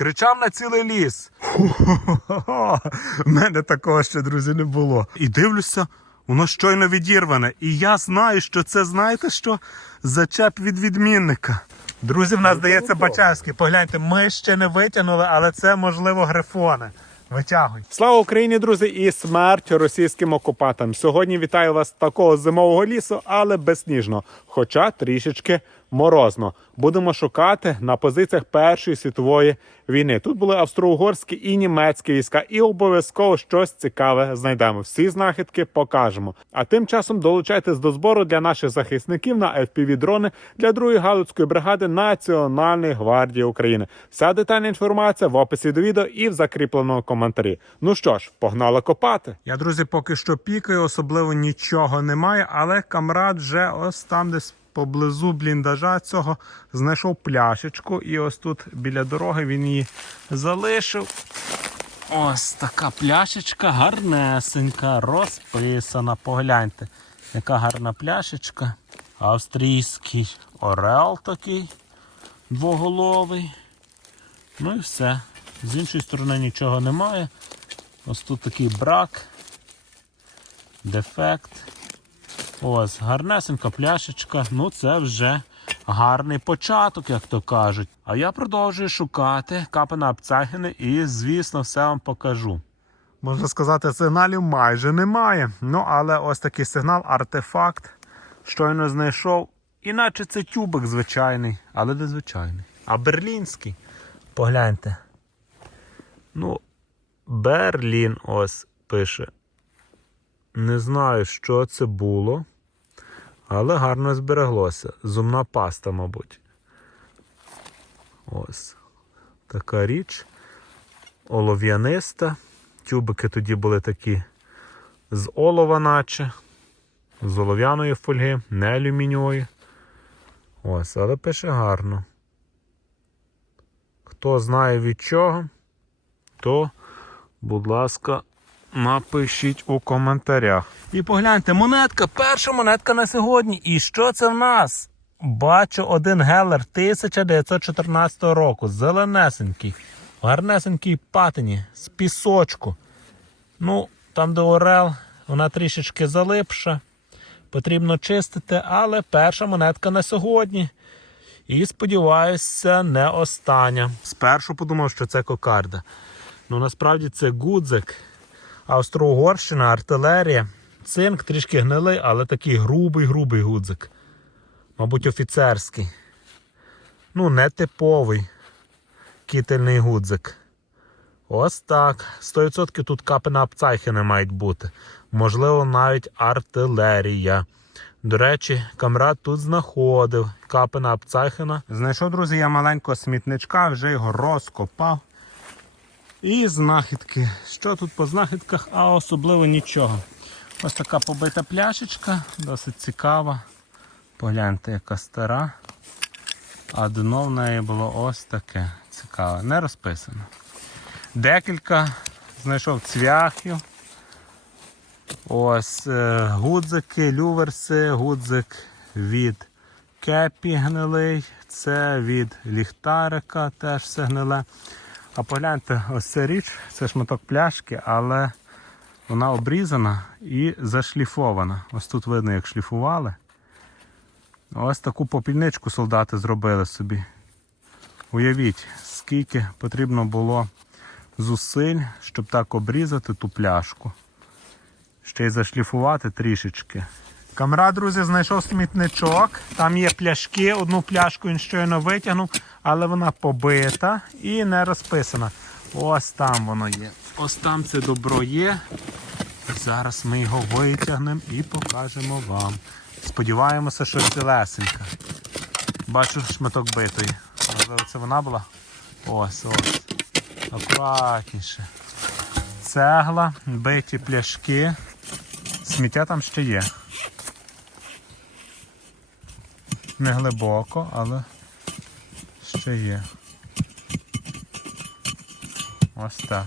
Кричав на цілий ліс. У мене такого ще, друзі, не було. І дивлюся, воно щойно відірване. І я знаю, що це, знаєте що? Зачеп від відмінника. Друзі, в нас здається Бачевський. Погляньте, ми ще не витягнули, але це можливо грифони. Витягуй. Слава Україні, друзі, і смерть російським окупантам. Сьогодні вітаю вас з такого зимового лісу, але безсніжно, хоча трішечки морозно. Будемо шукати на позиціях Першої світової війни. Тут були австро-угорські і німецькі війська, і обов'язково щось цікаве знайдемо. Всі знахідки покажемо. А тим часом долучайтесь до збору для наших захисників на fpv дрони для другої галицької бригади Національної гвардії України. Вся детальна інформація в описі до відео і в закріпленому коментарі. Ну що ж, погнали копати. Я друзі, поки що пікаю, особливо нічого немає, але камрад вже ось там десь. Поблизу бліндажа цього знайшов пляшечку, і ось тут біля дороги він її залишив. Ось така пляшечка гарнесенька, розписана. Погляньте, яка гарна пляшечка. Австрійський орел такий двоголовий. Ну і все. З іншої сторони нічого немає. Ось тут такий брак, дефект. Ось, гарнесенька пляшечка. Ну, це вже гарний початок, як то кажуть. А я продовжую шукати капена Апцахіни і, звісно, все вам покажу. Можна сказати, сигналів майже немає. Ну, але ось такий сигнал, артефакт. Щойно знайшов. Іначе це тюбик звичайний, але не звичайний. А берлінський. Погляньте. Ну, Берлін ось пише. Не знаю, що це було, але гарно збереглося. Зумна паста, мабуть. Ось така річ. Олов'яниста. Тюбики тоді були такі з олова, наче, з олов'яної фольги, не алюмінієвої. Ось, але пише гарно. Хто знає від чого, то, будь ласка, напишіть у коментарях. І погляньте, монетка, перша монетка на сьогодні. І що це в нас? Бачу один гелер 1914 року. Зеленесенький, в гарнесенькій патині з пісочку. Ну, там, де орел, вона трішечки залипша. Потрібно чистити, але перша монетка на сьогодні. І сподіваюся, не остання. Спершу подумав, що це кокарда. Ну насправді це гудзик. Австро-Угорщина, артилерія. Цинк трішки гнилий, але такий грубий-грубий гудзик. Мабуть, офіцерський. Ну, не типовий кітельний гудзик. Ось так. 100% тут капена апцайхени мають бути. Можливо, навіть артилерія. До речі, камрад тут знаходив капена апцайхена. Знайшов, друзі, я маленького смітничка, вже його розкопав. І знахідки. Що тут по знахідках, а особливо нічого. Ось така побита пляшечка, досить цікава. Погляньте, яка стара. А дно в неї було ось таке цікаве, не розписано. Декілька знайшов цвяхів. Ось е, гудзики, люверси, гудзик від кепі гнилий, це від ліхтарика теж все гниле. А погляньте, ось ця річ, це шматок пляшки, але вона обрізана і зашліфована. Ось тут видно, як шліфували. Ось таку попільничку солдати зробили собі. Уявіть, скільки потрібно було зусиль, щоб так обрізати ту пляшку. Ще й зашліфувати трішечки. Камрад, друзі, знайшов смітничок. Там є пляшки, одну пляшку він щойно витягнув, але вона побита і не розписана. Ось там воно є. Ось там це добро є. Зараз ми його витягнемо і покажемо вам. Сподіваємося, що цілесенька. Бачу шматок битої. Можливо, це вона була? Ось, ось. Акуратніше. Цегла, биті пляшки. Сміття там ще є. Не глибоко, але ще є. Ось так.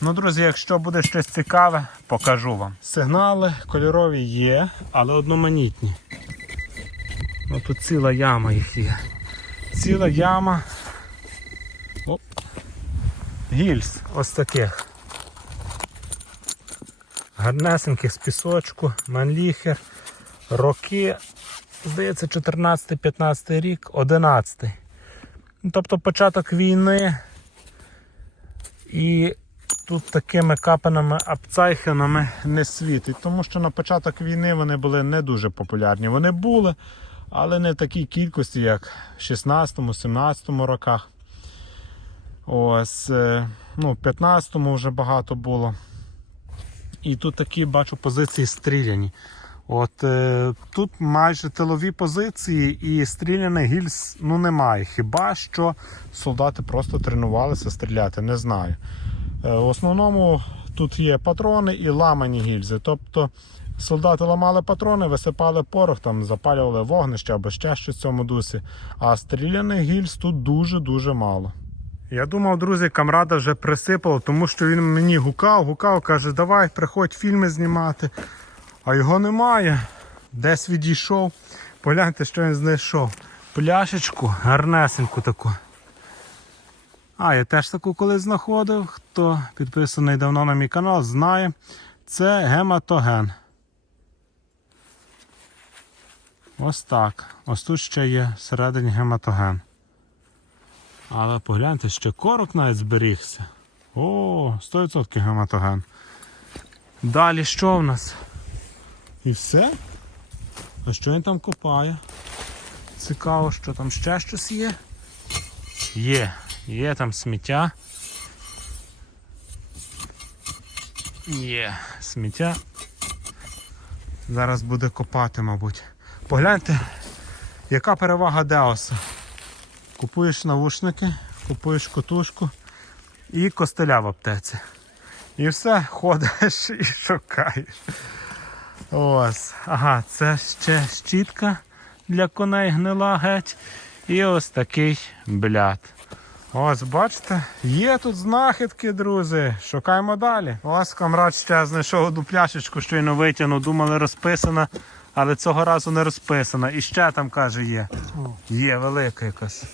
Ну, друзі, якщо буде щось цікаве, покажу вам. Сигнали кольорові є, але одноманітні. Ну тут ціла яма їх є. Ціла яма Оп. Гільз ось таких. Гарнесеньких з пісочку, манліхер, роки, здається, 14-15 рік, 11. Ну, Тобто початок війни. І тут такими капаними апцайхенами не світить, тому що на початок війни вони були не дуже популярні. Вони були, але не в такій кількості, як в 16-17 роках. Ось, е, ну, в 15-му вже багато було. І тут такі бачу позиції стріляні. От е, тут майже тилові позиції і стріляний гільз ну, немає. Хіба що солдати просто тренувалися стріляти, не знаю. Е, в основному тут є патрони і ламані гільзи. Тобто солдати ламали патрони, висипали порох, там запалювали вогнище або ще щось в цьому дусі. А стріляних гільз тут дуже-дуже мало. Я думав, друзі, камрада вже присипало, тому що він мені гукав, гукав, каже, давай, приходь фільми знімати. А його немає. Десь відійшов. Погляньте, що він знайшов. Пляшечку, гарнесеньку таку. А, я теж таку колись знаходив. Хто підписаний давно на мій канал, знає. Це гематоген. Ось так. Ось тут ще є всередині гематоген. Але погляньте, ще корок навіть зберігся. О, 100% гематоген. Далі що в нас? І все? А що він там копає? Цікаво, що там ще щось є. Є, є там сміття. Є сміття. Зараз буде копати, мабуть. Погляньте, яка перевага Деоса. Купуєш навушники, купуєш котушку і костеля в аптеці. І все, ходиш і шукаєш. Ось. Ага, це ще щітка для коней гнила геть. І ось такий бляд. Ось, бачите, є тут знахідки, друзі. Шукаємо далі. Ось камрад ще знайшов одну пляшечку, щойно витягнув, думали розписана, але цього разу не розписана. І ще там каже є. Є велика якась.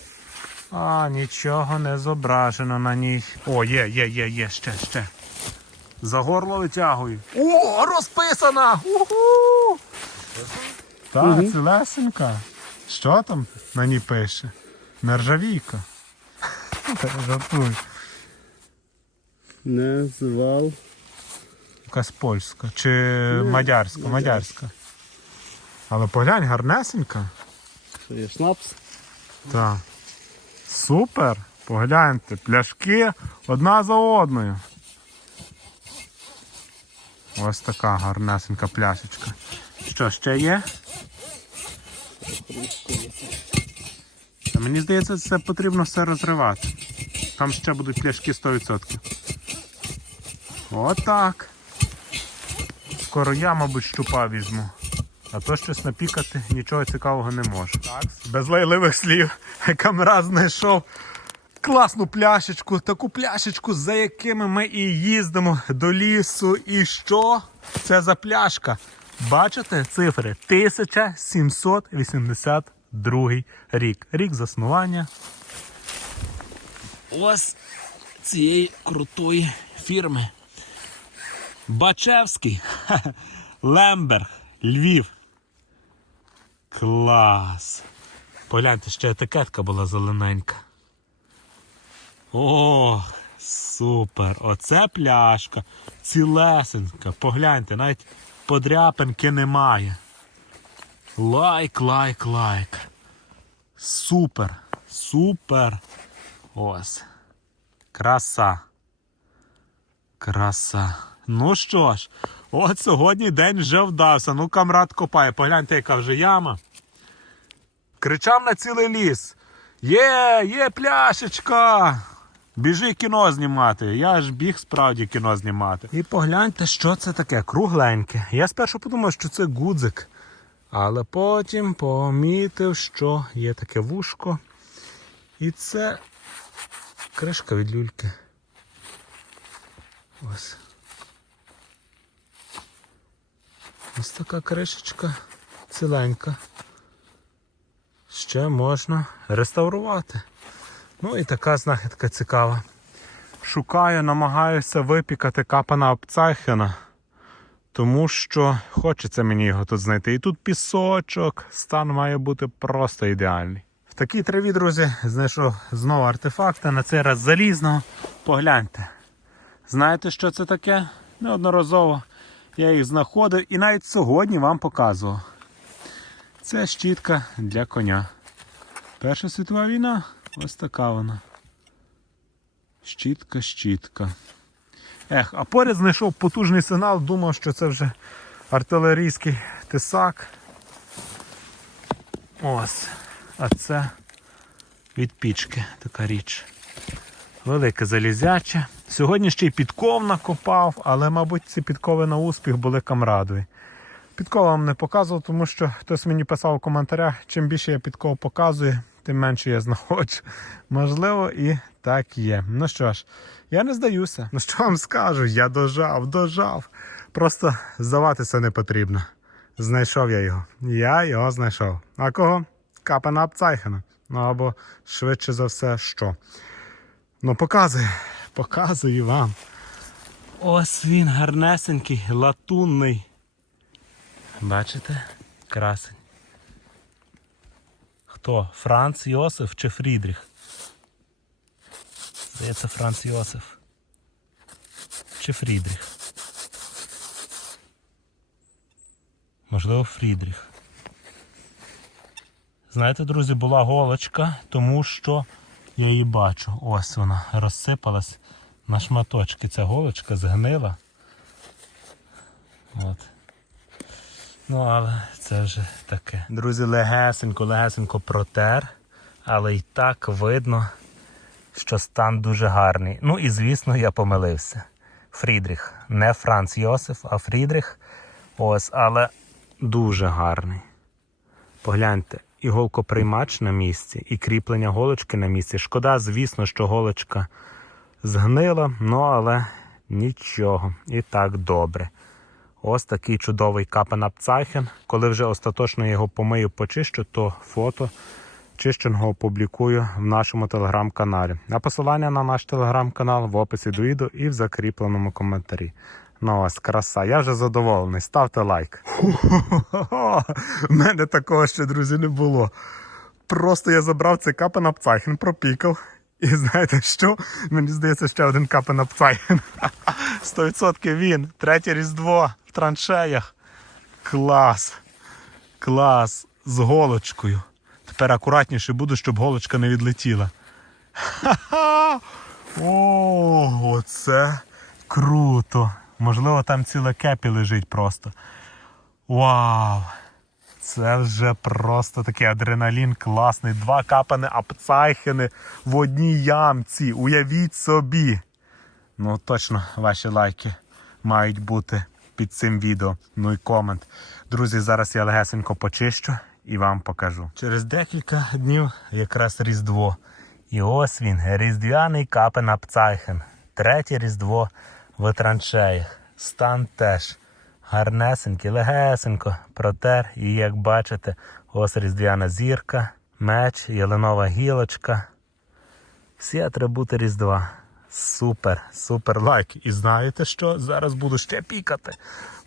А, нічого не зображено на ній. О, є, є, є, є, ще, ще. За горло витягую. О, розписана! Уху! Так, цілесенька. Що там на ній пише? Нержавійка. Та Жартую. Не звал. Якась польська чи мадярська, мадярська. Але поглянь, гарнесенька. Що є шнапс? Так. Супер! Погляньте, пляшки одна за одною. Ось така гарнесенька пляшечка. Що, ще є? Мені здається, це потрібно все розривати. Там ще будуть пляшки 100%. Отак. Скоро я, мабуть, щупа візьму. А то щось напікати нічого цікавого не можу. Так, без лайливих слів. Камера знайшов класну пляшечку, таку пляшечку, за якими ми і їздимо до лісу. І що? Це за пляшка. Бачите цифри? 1782 рік. Рік заснування. Ось цієї крутої фірми. Бачевський. Лемберг. Львів. Клас. Погляньте, ще етикетка була зелененька. О, супер! Оце пляшка. Цілесенька. Погляньте, навіть подряпинки немає. Лайк, лайк, лайк. Супер. Супер. Ось. Краса. Краса. Ну що ж, от сьогодні день вже вдався. Ну, камрад копає. Погляньте, яка вже яма. Кричав на цілий ліс. Є, є пляшечка. Біжи кіно знімати. Я ж біг справді кіно знімати. І погляньте, що це таке, кругленьке. Я спершу подумав, що це гудзик. Але потім помітив, що є таке вушко. І це кришка від люльки. Ось. Ось така кришечка ціленька. Ще можна реставрувати. Ну і така знахідка цікава. Шукаю, намагаюся випікати капана Апцайхена, тому що хочеться мені його тут знайти. І тут пісочок, стан має бути просто ідеальний. В такій траві, друзі, знайшов знову артефакти, на цей раз залізного. Погляньте. Знаєте, що це таке? Неодноразово я їх знаходив і навіть сьогодні вам показував. Це щітка для коня. Перша світова війна ось така вона. Щітка, щітка. Ех, а поряд знайшов потужний сигнал, думав, що це вже артилерійський тисак. Ось. А це від пічки така річ. Велике залізяче. Сьогодні ще й підков накопав, але, мабуть, ці підкови на успіх були камрадові. Підкова вам не показував, тому що хтось мені писав у коментарях, чим більше я підков показую, тим менше я знаходжу. Можливо, і так є. Ну що ж, я не здаюся. Ну що вам скажу? Я дожав, дожав. Просто здаватися не потрібно. Знайшов я його. Я його знайшов. А кого? Капана Апцайхена. Ну або швидше за все, що. Ну, показую, показую вам. Ось він гарнесенький, латунний. Бачите? Красень. Хто? Франц Йосиф чи Фрідріх? Здається, Франц Йосиф. Чи Фрідріх? Можливо, Фрідріх. Знаєте, друзі, була голочка, тому що я її бачу. Ось вона розсипалась на шматочки. Ця голочка згнила. От. Ну, але це вже таке. Друзі, легесенько, легесенько протер, але й так видно, що стан дуже гарний. Ну і звісно, я помилився. Фрідріх. Не Франц Йосиф, а Фрідріх. Ось, але дуже гарний. Погляньте, іголкоприймач на місці, і кріплення голочки на місці. Шкода, звісно, що голочка згнила, ну але нічого. І так добре. Ось такий чудовий капенапцайхен. Коли вже остаточно його помию, почищу, то фото чищеного опублікую в нашому телеграм-каналі. А посилання на наш телеграм-канал в описі до відео і в закріпленому коментарі. Ну ось краса, я вже задоволений. Ставте лайк. У мене такого ще, друзі, не було. Просто я забрав цей капенапцайхен, пропікав. І знаєте що? Мені здається, ще один капенапцайхен. 100% він. Третє різдво в траншеях. Клас. Клас. З голочкою. Тепер акуратніше буду, щоб голочка не відлетіла. Ха-ха! О, оце круто. Можливо, там ціле кепі лежить просто. Вау! Це вже просто такий адреналін класний. Два капани апцайхени в одній ямці. Уявіть собі. Ну, точно, ваші лайки мають бути під цим відео. Ну і комент. Друзі, зараз я легесенько почищу і вам покажу. Через декілька днів якраз Різдво. І ось він, різдвяний капен апцайхен. Третє різдво в траншеях. Стан теж гарнесенький, легесенько протер. І як бачите, ось різдвяна зірка, меч, ялинова гілочка. Всі атрибути Різдва. Супер, супер лайк. І знаєте що? Зараз буду ще пікати.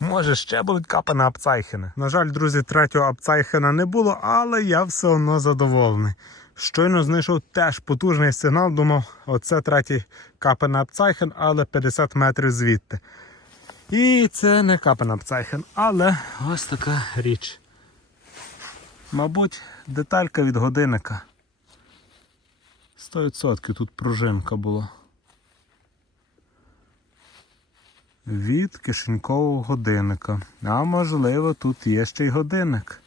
Може, ще будуть капани апцайхени. На жаль, друзі, третього апцайхена не було, але я все одно задоволений. Щойно знайшов теж потужний сигнал, думав, оце третій капен апцайхен, але 50 метрів звідти. І це не капен апцайхен, але ось така річ. Мабуть, деталька від годинника. 100% тут пружинка була. Від кишенькового годинника. А можливо, тут є ще й годинник.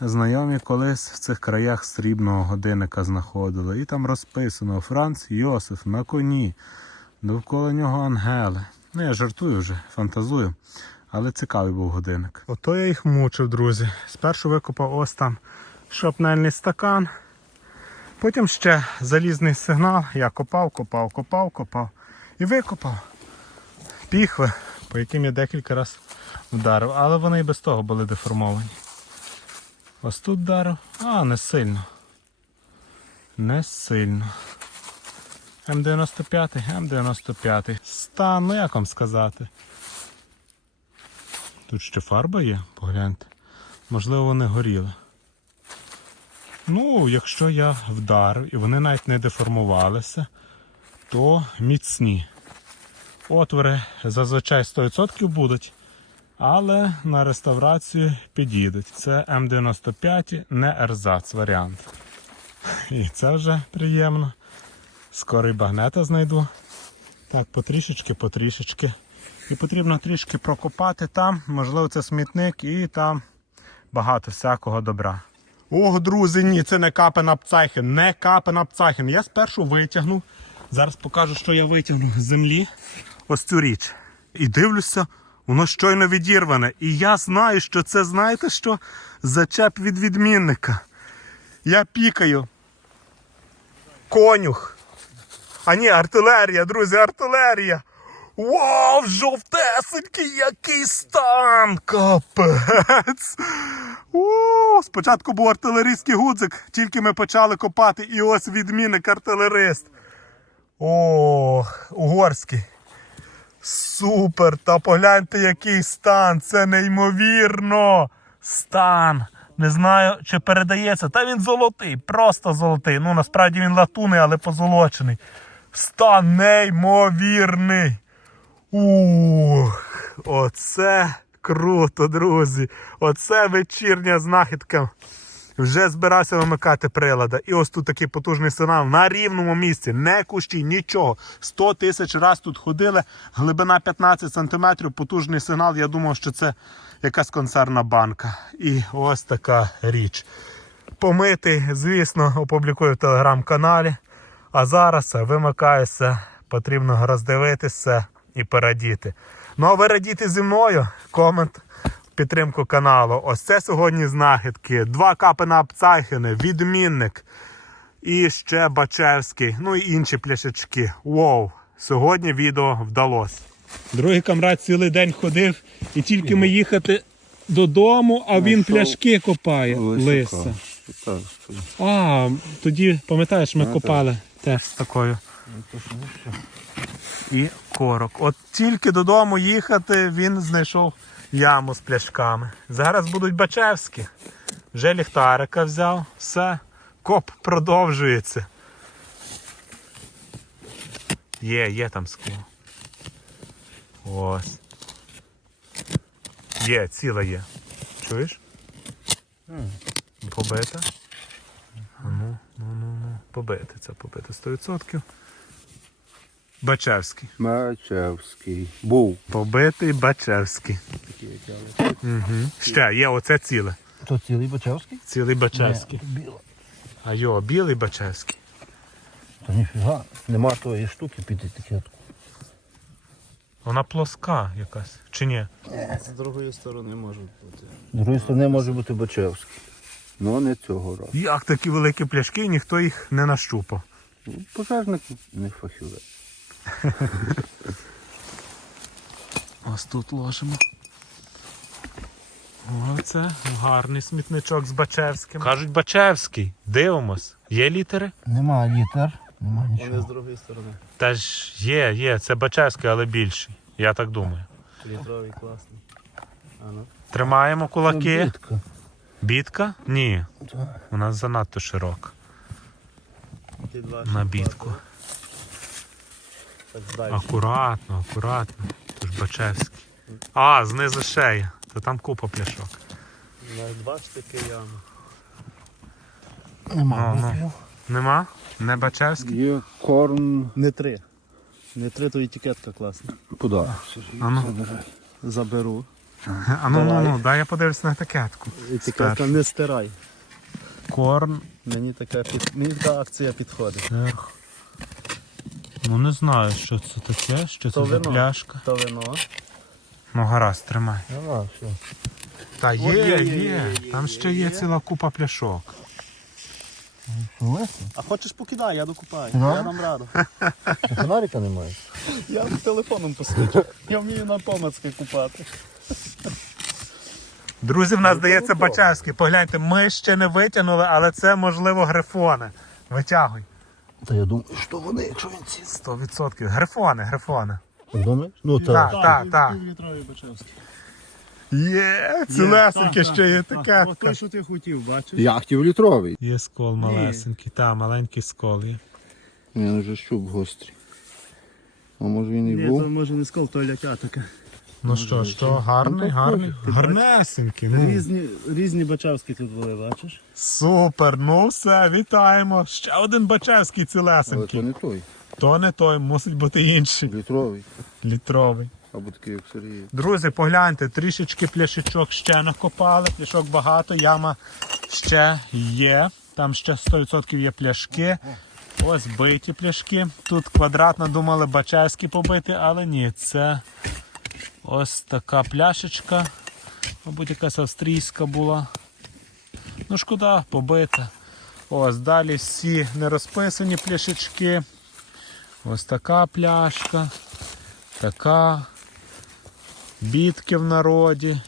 Знайомі колись в цих краях срібного годинника знаходили. І там розписано Франц Йосиф на коні. Довкола нього ангели. Ну, я жартую вже, фантазую. Але цікавий був годинник. Ото я їх мучив, друзі. Спершу викопав ось там шопнельний стакан. Потім ще залізний сигнал. Я копав, копав, копав, копав і викопав піхви, по яким я декілька разів вдарив, але вони і без того були деформовані. Ось тут вдарив, а не сильно. Не сильно. М95, М95. Стан, ну як вам сказати. Тут ще фарба є, погляньте. Можливо, вони горіли. Ну, якщо я вдарив і вони навіть не деформувалися, то міцні. Отвори зазвичай 100% будуть, але на реставрацію підійдуть. Це М95, не ерзац варіант. І це вже приємно. Скоро і багнета знайду. Так, потрішечки, потрішечки. І потрібно трішки прокопати там, можливо, це смітник, і там багато всякого добра. Ох, друзі, ні, це не капена пцайхен, не капена пцайхен. Я спершу витягнув. Зараз покажу, що я витягнув з землі. Ось цю річ. І дивлюся, воно щойно відірване. І я знаю, що це, знаєте що? Зачеп від відмінника. Я пікаю. Конюх. А ні, артилерія, друзі, артилерія. Вау, жовтесенький, який стан! Капець! О, спочатку був артилерійський гудзик, тільки ми почали копати, і ось відмінник артилерист. Ох, угорський. Супер! Та погляньте, який стан! Це неймовірно! Стан! Не знаю, чи передається. Та він золотий, просто золотий. Ну, насправді він латунний, але позолочений. Стан неймовірний. Ух, оце круто, друзі. Оце вечірня знахідка. Вже збирався вимикати прилада. І ось тут такий потужний сигнал на рівному місці, не кущі, нічого. 100 тисяч раз тут ходили, глибина 15 сантиметрів, потужний сигнал. Я думав, що це якась консервна банка. І ось така річ. Помитий, звісно, опублікую в телеграм-каналі. А зараз вимикаюся, потрібно роздивитися і порадіти. Ну а ви радіти зі мною. Комент в підтримку каналу. Ось це сьогодні знахідки. Два капи на Апцайхени, відмінник. І ще Бачевський. Ну і інші пляшечки. Вау! Сьогодні відео вдалося. Другий камрад цілий день ходив, і тільки ми їхати додому, а він пляшки копає. Лиса. А, тоді, пам'ятаєш, ми копали теж з такою. І корок. От тільки додому їхати, він знайшов яму з пляшками. Зараз будуть Бачевські. Вже ліхтарика взяв. Все. Коп продовжується. Є, є там скло. Ось. Є, ціла є. Чуєш? Побита. Ну, ну, ну, ну. Побити, це побити 100%. Бачевський. Мачевський. Був. Побитий Бачевський. Угу. Ще є оце ціле. То цілий Бачевський? Цілий Бачевський. Біло. А йо, білий Бачевський. Та ніфіга, нема тої штуки під етикетку. Вона плоска якась. Чи ні? З другої сторони може бути. З другої сторони може бути Бачевський. Ну не цього разу. Як такі великі пляшки, ніхто їх не нащупав. Ну, Пожежник не фахівець. Ось тут ложимо. Оце гарний смітничок з Бачевським. Кажуть Бачевський. Дивимось. Є літери? Нема літер, нема нічого. другої сторони. Та ж є, є. Це Бачевський, але більший. Я так думаю. Літровий класний. А ну. Тримаємо кулаки. Бітка. Ні. Так. Вона занадто широка. На бітку. Акуратно, акуратно. Тож Бачевський. А, знизу шея. То там купа пляшок. На два штики ями. Нема Ну, ну. Нема? Не Бачевський? Є корм. Не три. Не три, то етикетка класна. Куди? А ну, Заберу. А ну, ну, ну, дай я подивлюсь на етикетку. Етикетка не стирай. Корн. Мені така під... Мені така акція підходить. Верх. Ну не знаю, що це таке, що це То за вино. пляшка. То вино. Ну гаразд, тримай. Нема, все. Та є, От є, є, є, є, Там є, ще є є. ціла купа пляшок. А хочеш покидай, я докупаю. Ну. Я дам раду. Фонарика немає? Я телефоном посвічу. Я вмію на помацки купати. Друзі, в нас здається Бачевський. Погляньте, ми ще не витягнули, але це можливо грифони. Витягуй. Та я думаю, що вони, якщо він ці. 100%. Грифони, грифони. Думаєш? Ну Так, так. так, так. Півлітровий Бачевський. Є, цілесеньке ще є таке. Ось той, що ти хотів, бачиш? Я хотів літровий. Є скол малесенький, та, маленький скол є. Він вже щуп гострий. А може він і Ні, був? то може не скол, то лятя така. Ну що, що, гарний, Ну, гарний. Гарнесенький. Ну. Різні, різні бачавські тут були, бачиш? Супер, ну все, вітаємо. Ще один бачевський Але то не той. То не той, мусить бути інший. Літровий. Літровий. Або такий, як Сергій. Друзі, погляньте, трішечки пляшечок ще накопали, пляшок багато, яма ще є. Там ще 100% є пляшки. Ось биті пляшки. Тут квадратно думали бачевські побити, але ні, це ось така пляшечка. Мабуть, якась австрійська була. Ну, шкода, побита. Ось далі всі нерозписані пляшечки. Ось така пляшка. Така бітки в народі.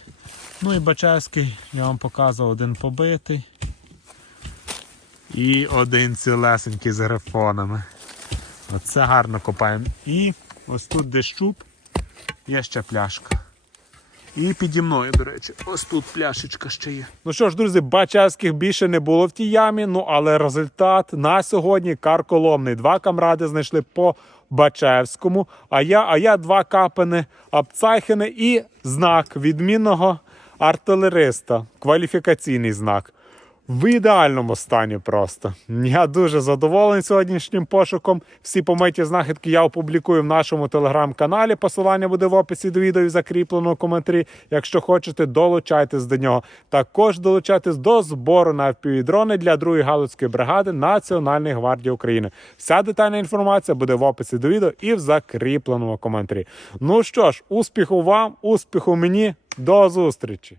Ну і Бачевський, я вам показував один побитий. І один цілесенький з грифонами. Оце гарно копаємо. І ось тут де щуп, є ще пляшка. І піді мною, до речі, ось тут пляшечка ще є. Ну що ж, друзі, бачевських більше не було в тій ямі. Ну але результат на сьогодні карколомний. Два камради знайшли по Бачевському, а я, а я два капини Апцайхени і знак відмінного артилериста. Кваліфікаційний знак. В ідеальному стані просто. Я дуже задоволений сьогоднішнім пошуком. Всі помиті знахідки я опублікую в нашому телеграм-каналі. Посилання буде в описі до відео і закріплено у коментарі. Якщо хочете, долучайтесь до нього. Також долучайтесь до збору на FPV-дрони для другої галузької бригади Національної гвардії України. Вся детальна інформація буде в описі до відео і в закріпленому коментарі. Ну що ж, успіху вам, успіху мені, до зустрічі!